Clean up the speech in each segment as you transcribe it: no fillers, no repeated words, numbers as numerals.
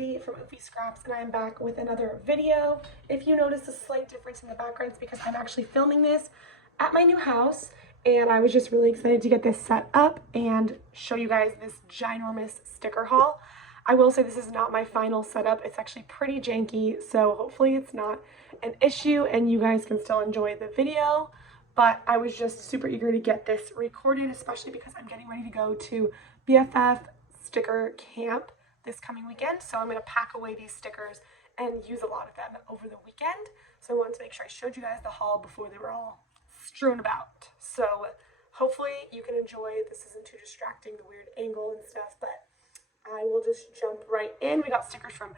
Brandy from Bff Scraps, and I'm back with another video. If you notice a slight difference in the background, it's because I'm actually filming this at my new house, and I was just really excited to get this set up and show you guys this ginormous sticker haul. I will say this is not my final setup. It's actually pretty janky, so hopefully it's not an issue and you guys can still enjoy the video. But I was just super eager to get this recorded, especially because I'm getting ready to go to BFF Sticker Camp this coming weekend. So I'm going to pack away these stickers and use a lot of them over the weekend. So I wanted to make sure I showed you guys the haul before they were all strewn about. So hopefully you can enjoy. This isn't too distracting, the weird angle and stuff, but I will just jump right in. We got stickers from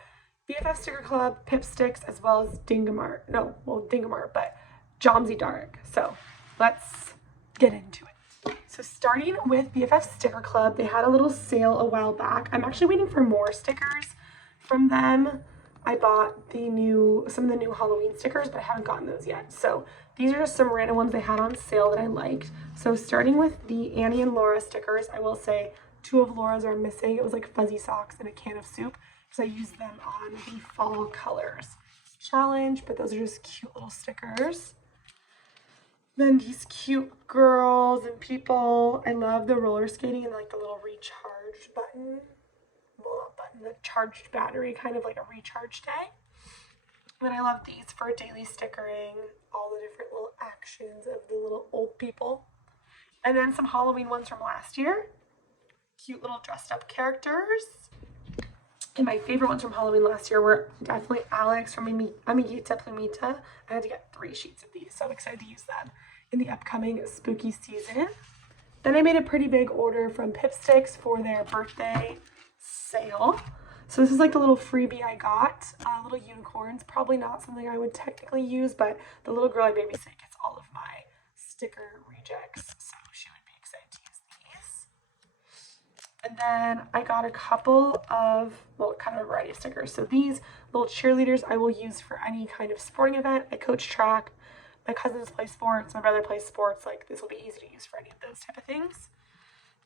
BFF Sticker Club, Pipsticks, as well as Jamsi Darak. So let's get into it. So starting with BFF Sticker Club, they had a little sale a while back. I'm actually waiting for more stickers from them. I bought some of the new Halloween stickers, but I haven't gotten those yet. So these are just some random ones they had on sale that I liked. So starting with the Annie and Laura stickers, I will say 2 of Laura's are missing. It was like fuzzy socks and a can of soup, because I used them on the fall colors challenge, but those are just cute little stickers. Then these cute girls and people. I love the roller skating and like the little recharge button. Well, not button, the charged battery, kind of like a recharge day. And then I love these for daily stickering, all the different little actions of the little old people. And then some Halloween ones from last year. Cute little dressed up characters. And my favorite ones from Halloween last year were definitely Alex from Amiguita Plumita. I had to get 3 sheets of these, so I'm excited to use them in the upcoming spooky season. Then I made a pretty big order from Pipsticks for their birthday sale. So this is like the little freebie I got, little unicorns. Probably not something I would technically use, but the little girl I babysit gets all of my sticker rejects, so she would be excited to use these. And then I got a couple of, kind of a variety of stickers. So these little cheerleaders I will use for any kind of sporting event. I coach track. My cousins play sports. My brother plays sports. Like, this will be easy to use for any of those type of things.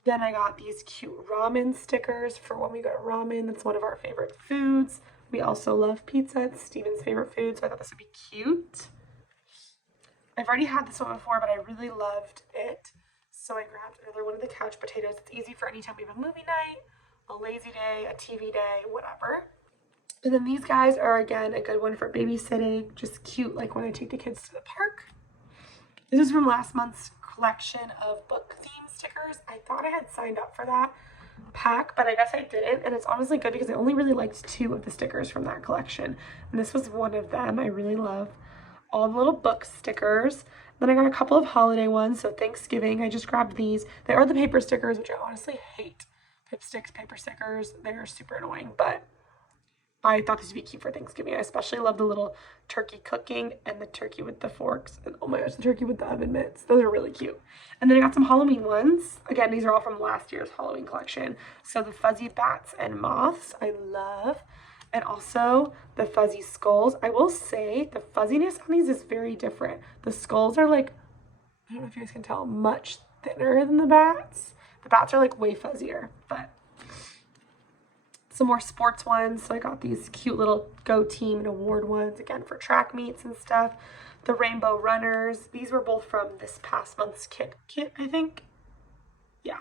Then I got these cute ramen stickers for when we go to ramen. That's one of our favorite foods. We also love pizza. It's Steven's favorite food, so I thought this would be cute. I've already had this one before, but I really loved it. So I grabbed another one of the couch potatoes. It's easy for any time we have a movie night, a lazy day, a TV day, whatever. And then these guys are, again, a good one for babysitting. Just cute, like when I take the kids to the park. This is from last month's collection of book theme stickers. I thought I had signed up for that pack, but I guess I didn't. And it's honestly good because I only really liked 2 of the stickers from that collection. And this was one of them. I really love all the little book stickers. Then I got a couple of holiday ones. So Thanksgiving, I just grabbed these. They are the paper stickers, which I honestly hate. Pipsticks paper stickers, they're super annoying, but I thought this would be cute for Thanksgiving. I especially love the little turkey cooking and the turkey with the forks. And oh my gosh, the turkey with the oven mitts. Those are really cute. And then I got some Halloween ones. Again, these are all from last year's Halloween collection. So the fuzzy bats and moths, I love. And also the fuzzy skulls. I will say the fuzziness on these is very different. The skulls are like, I don't know if you guys can tell, much thinner than the bats. The bats are like way fuzzier, but some more sports ones. So I got these cute little Go Team and award ones, again, for track meets and stuff. The Rainbow Runners. These were both from this past month's kit, I think. Yeah.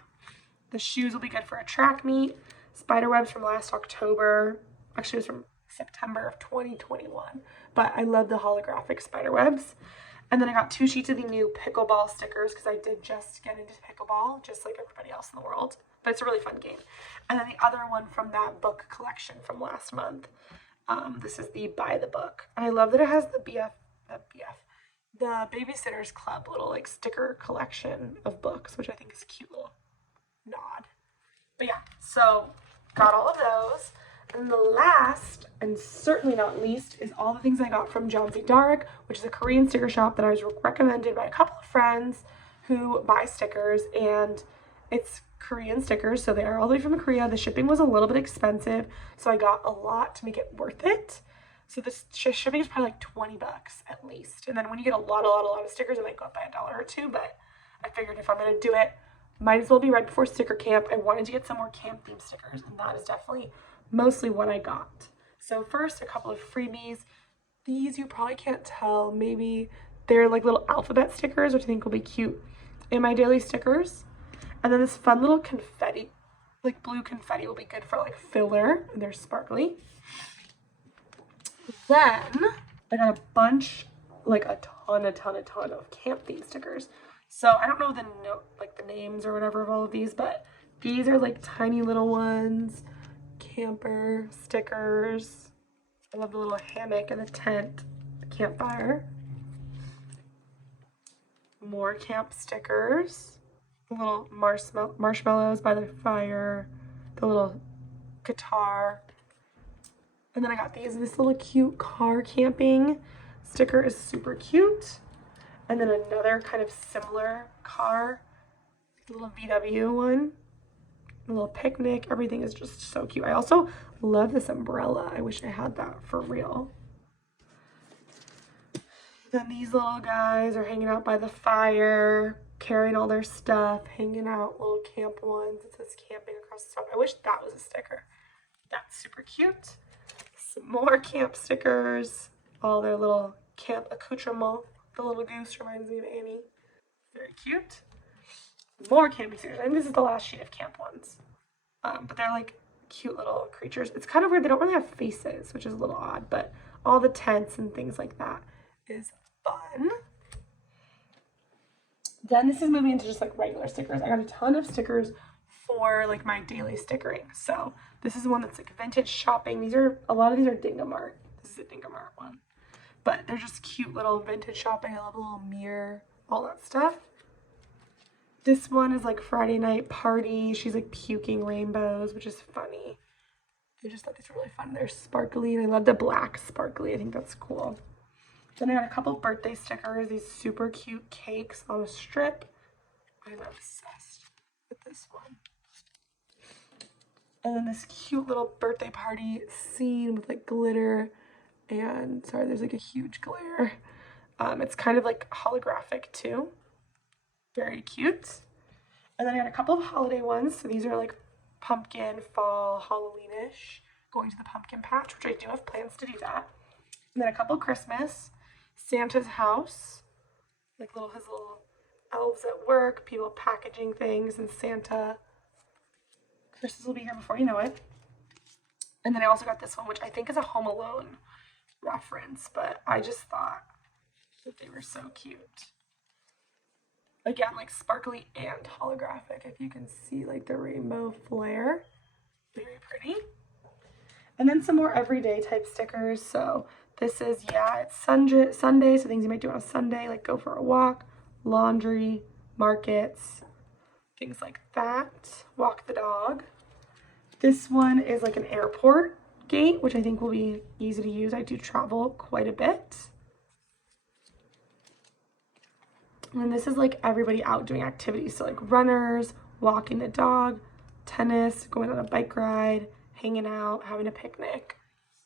The shoes will be good for a track meet. Spiderwebs from last October. Actually, it was from September of 2021. But I love the holographic spiderwebs. And then I got 2 sheets of the new pickleball stickers because I did just get into pickleball, just like everybody else in the world. But it's a really fun game. And then the other one from that book collection from last month. This is the Buy the Book. And I love that it has the Babysitters Club little like sticker collection of books, which I think is a cute little nod. But yeah, so got all of those. And the last, and certainly not least, is all the things I got from Jamsi Darak, which is a Korean sticker shop that I was recommended by a couple of friends who buy stickers, and it's Korean stickers, so they are all the way from Korea. The shipping was a little bit expensive, so I got a lot to make it worth it. So the shipping is probably like 20 bucks at least. And then when you get a lot of stickers, it might go up by $1 or 2, but I figured if I'm going to do it, might as well be right before sticker camp. I wanted to get some more camp themed stickers, and that is definitely mostly what I got. So first, a couple of freebies. These you probably can't tell. Maybe they're like little alphabet stickers, which I think will be cute in my daily stickers. And then this fun little confetti, like blue confetti, will be good for like filler, and they're sparkly. Then I got a bunch, like a ton of camp theme stickers. So I don't know the names or whatever of all of these, but these are like tiny little ones, camper stickers. I love the little hammock and the tent, the campfire. More camp stickers. The little marshmallows by the fire. The little guitar. And then I got these. This little cute car camping sticker is super cute. And then another kind of similar car, little VW one. A little picnic. Everything is just so cute. I also love this umbrella. I wish I had that for real. Then these little guys are hanging out by the fire, carrying all their stuff, hanging out, little camp ones. It says camping across the top. I wish that was a sticker. That's super cute. Some more camp stickers, all their little camp accoutrement. The little goose reminds me of Annie. Very cute. More camping stickers. I think this is the last sheet of camp ones. But they're like cute little creatures. It's kind of weird. They don't really have faces, which is a little odd, but all the tents and things like that is fun. Then this is moving into just like regular stickers. I got a ton of stickers for like my daily stickering. So this is one that's like vintage shopping. A lot of these are Dingamart. This is a Dingamart one. But they're just cute little vintage shopping. I love a little mirror, all that stuff. This one is like Friday night party. She's like puking rainbows, which is funny. I just thought these were really fun. They're sparkly, and I love the black sparkly. I think that's cool. Then I got a couple birthday stickers. These super cute cakes on a strip. I'm obsessed with this one. And then this cute little birthday party scene with like glitter and, sorry, there's like a huge glare. It's kind of like holographic too. Very cute. And then I got a couple of holiday ones. So these are like pumpkin, fall, Halloweenish. Going to the pumpkin patch, which I do have plans to do that. And then a couple Christmas. Santa's house. Like his little elves at work. People packaging things and Santa. Christmas will be here before you know it. And then I also got this one, which I think is a Home Alone reference. But I just thought that they were so cute. Again, like sparkly and holographic. If you can see like the rainbow flare. Very pretty. And then some more everyday type stickers. So this is, it's Sunday. So things you might do on a Sunday, like go for a walk, laundry, markets, things like that. Walk the dog. This one is like an airport gate, which I think will be easy to use. I do travel quite a bit. And this is like everybody out doing activities. So like runners, walking the dog, tennis, going on a bike ride, hanging out, having a picnic.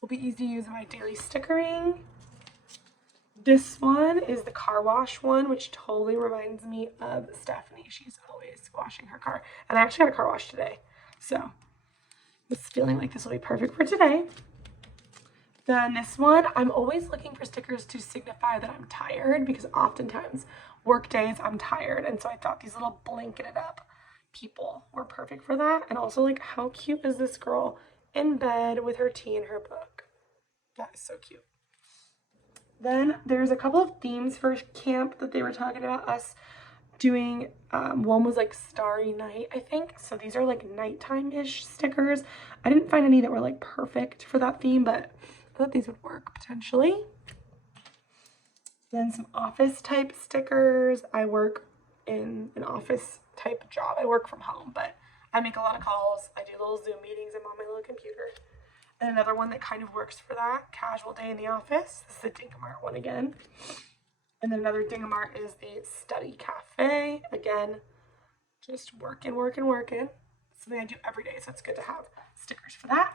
Will be easy to use in my daily stickering. This one is the car wash one, which totally reminds me of Stephanie. She's always washing her car. And I actually had a car wash today. So I was feeling like this will be perfect for today. Then this one, I'm always looking for stickers to signify that I'm tired because oftentimes work days I'm tired. And so I thought these little blanketed up people were perfect for that. And also like how cute is this girl in bed with her tea and her book? That is so cute. Then there's a couple of themes for camp that they were talking about us doing. One was like Starry Night, I think. So these are like nighttime-ish stickers. I didn't find any that were like perfect for that theme, but I thought these would work potentially. Then some office type stickers. I work in an office type job. I work from home, but I make a lot of calls. I do little Zoom meetings. I'm on my little computer. And another one that kind of works for that, casual day in the office. This is the Dingamart one again. And then another Dingamart is the Study Cafe. Again, just working. Something I do every day, so it's good to have stickers for that.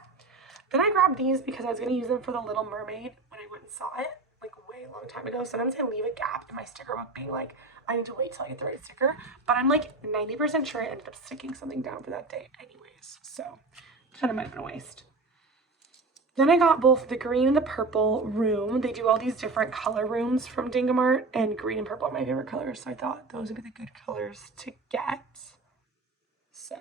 Then I grabbed these because I was going to use them for the Little Mermaid when I went and saw it, like way a long time ago. Sometimes I leave a gap in my sticker book being like, I need to wait till I get the right sticker. But I'm like 90% sure I ended up sticking something down for that day anyways. So kind of might have been a waste. Then I got both the green and the purple room. They do all these different color rooms from Dingamart, and green and purple are my favorite colors, so I thought those would be the good colors to get. So,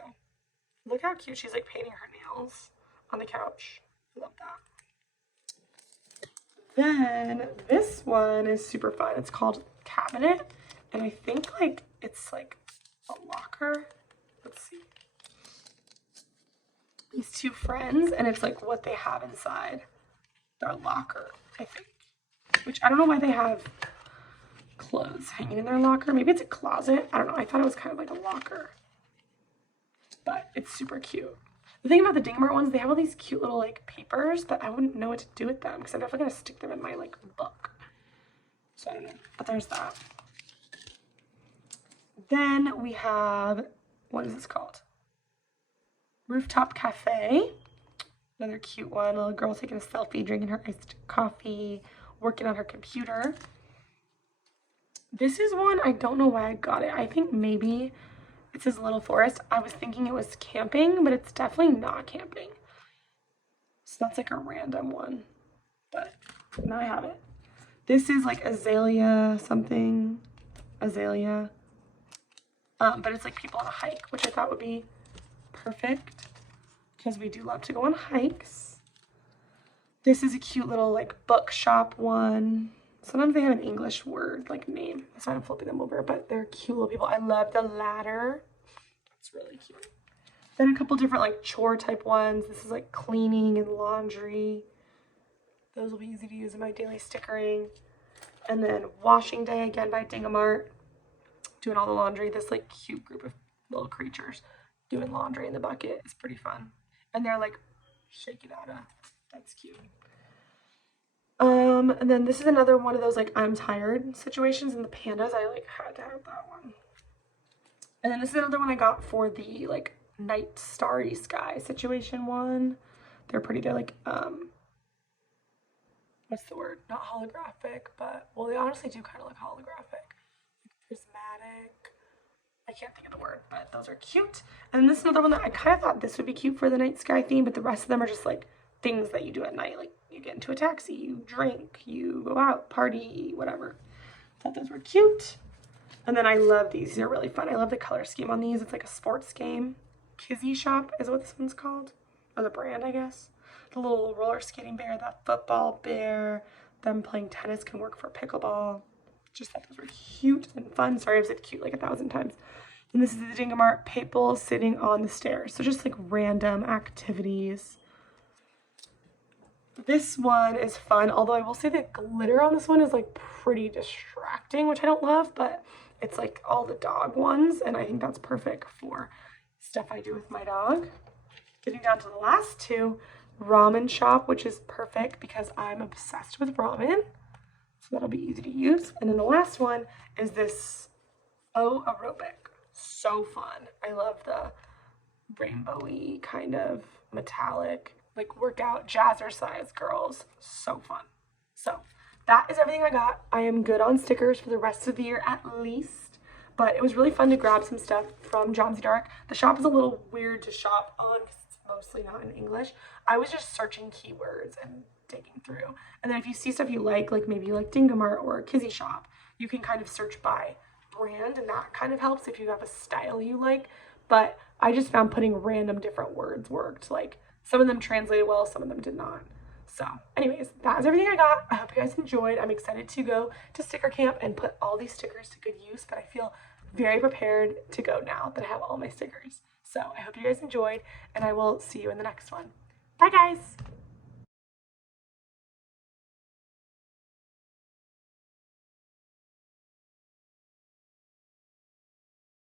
look how cute she's like painting her nails on the couch. I love that. Then this one is super fun. It's called Cabinet, and I think like it's like a locker. Let's see. These two friends, and it's like what they have inside their locker, I think. Which I don't know why they have clothes hanging in their locker. Maybe it's a closet. I don't know. I thought it was kind of like a locker. But it's super cute. The thing about the Dingamart ones, they have all these cute little like papers, but I wouldn't know what to do with them because I'm definitely gonna stick them in my like book. So I don't know. But there's that. Then we have, what is this called? Rooftop Cafe. Another cute one. A little girl taking a selfie, drinking her iced coffee, working on her computer. This is one, I don't know why I got it. I think maybe it says Little Forest. I was thinking it was camping, but it's definitely not camping. So that's like a random one. But now I have it. This is like azalea something. Azalea. But it's like people on a hike, which I thought would be perfect because we do love to go on hikes. This is a cute little like bookshop one. Sometimes they have an English word like name. That's why I'm flipping them over, but they're cute little people. I love the ladder. It's really cute. Then a couple different like chore type ones. This is like cleaning and laundry. Those will be easy to use in my daily stickering. And then washing day again by Dingamart. Doing all the laundry. This like cute group of little creatures doing laundry in the bucket is pretty fun. And they're like shaking out a, that's cute. And then this is another one of those like I'm tired situations, and the pandas, I like had to have that one. And then this is another one I got for the like night starry sky situation one. They're pretty, they're like what's the word? Not holographic, but well, they honestly do kind of look holographic. Like prismatic. I can't think of the word, but those are cute. And this is another one that I kind of thought this would be cute for the night sky theme, but the rest of them are just like things that you do at night. Like you get into a taxi, you drink, you go out, party, whatever. Thought those were cute. And then I love these. These are really fun. I love the color scheme on these. It's like a sports game. Kizzy Shop is what this one's called. Or the brand, I guess. The little roller skating bear, that football bear, them playing tennis can work for pickleball. Just thought those were cute and fun. Sorry, I've said cute like 1,000 times. And this is the Dingamart people sitting on the stairs. So just like random activities. This one is fun, although I will say that glitter on this one is like pretty distracting, which I don't love, but it's like all the dog ones, and I think that's perfect for stuff I do with my dog. Getting down to the last two, ramen shop, which is perfect because I'm obsessed with ramen. So that'll be easy to use. And then the last one is this O aerobic. So fun. I love the rainbowy kind of metallic, like workout jazzercise girls. So fun. So that is everything I got. I am good on stickers for the rest of the year at least. But it was really fun to grab some stuff from Jamsi Darak. The shop is a little weird to shop on because it's mostly not in English. I was just searching keywords and digging through. And then if you see stuff you like maybe you like Dingamart or Kizzy Shop, you can kind of search by brand, and that kind of helps if you have a style you like. But I just found putting random different words worked. Like some of them translated well, some of them did not. So anyways, that is everything I got. I hope you guys enjoyed. I'm excited to go to sticker camp and put all these stickers to good use, but I feel very prepared to go now that I have all my stickers. So I hope you guys enjoyed, and I will see you in the next one. Bye guys!